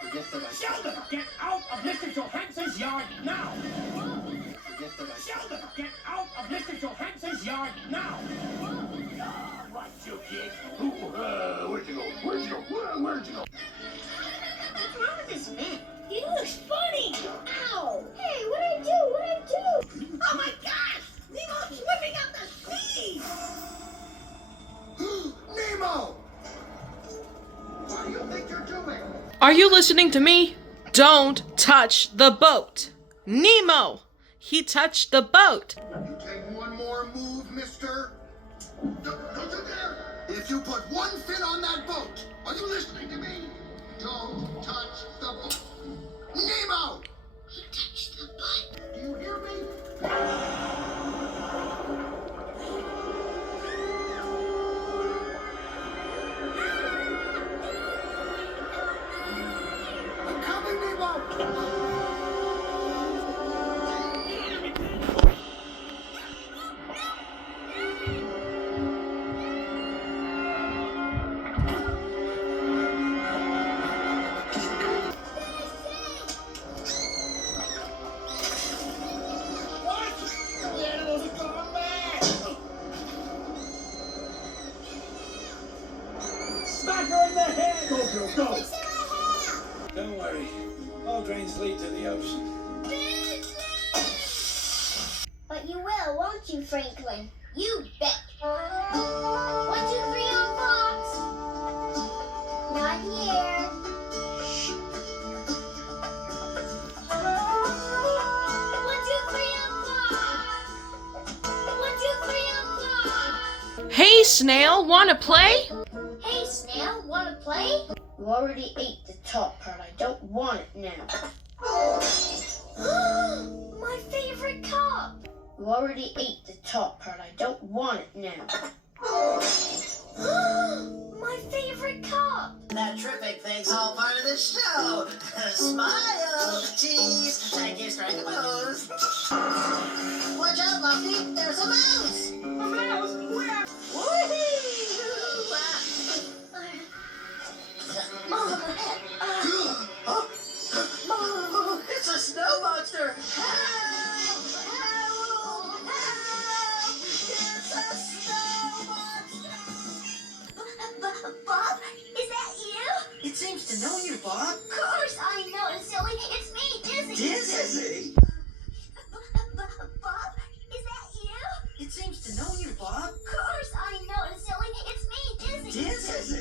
Forget that I Sheldon, get out of Mr. Johansson's yard now! forget that I Sheldon, get out of Mr. Johansson's yard now! What you kid? Where'd you go? Where'd you go? Where'd you go? What's wrong with this man? He looks funny. Ow! Hey, what'd I do? What'd I do? Oh my gosh! Nemo's whipping out the speed! Nemo! What do you think you're doing? Are you listening to me? Don't touch the boat. Nemo! He touched the boat. You take one more move, mister. Don't you dare! If you put one fin on that boat, are you listening to me? Don't touch the boat. Nemo! He touched the butt. Do you hear me? I'm coming, Nemo! What? The animals have gone mad! Smack her in the head! Go, Bill, go! It's in my hair. Don't worry. All drains lead to the ocean. But you will, won't you, Franklin? You bet. 1, 2, 3 on Fox. Not here. 1, 2, 3 on Fox. 1, 2, 3 on Fox. Hey, Snail, wanna play? Hey, Snail, wanna play? You already ate the top part. I don't want it now. My favorite cup. You already ate the top part. I don't want it now. My favorite cup. That tripping thing's all part of the show. Smile, cheese, thank you, strike a pose. Watch out, Lofty, there's a mouse. A mouse? Where? Woohoo! Oh, it's a snow monster. Help! Help! Help! It's a snow monster. Bob, is that you? It seems to know you, Bob. Of course I know it, silly. It's me, Dizzy. Dizzy. Bob, is that you? It seems to know you, Bob. Of course I know it, silly. It's me, Dizzy. Dizzy.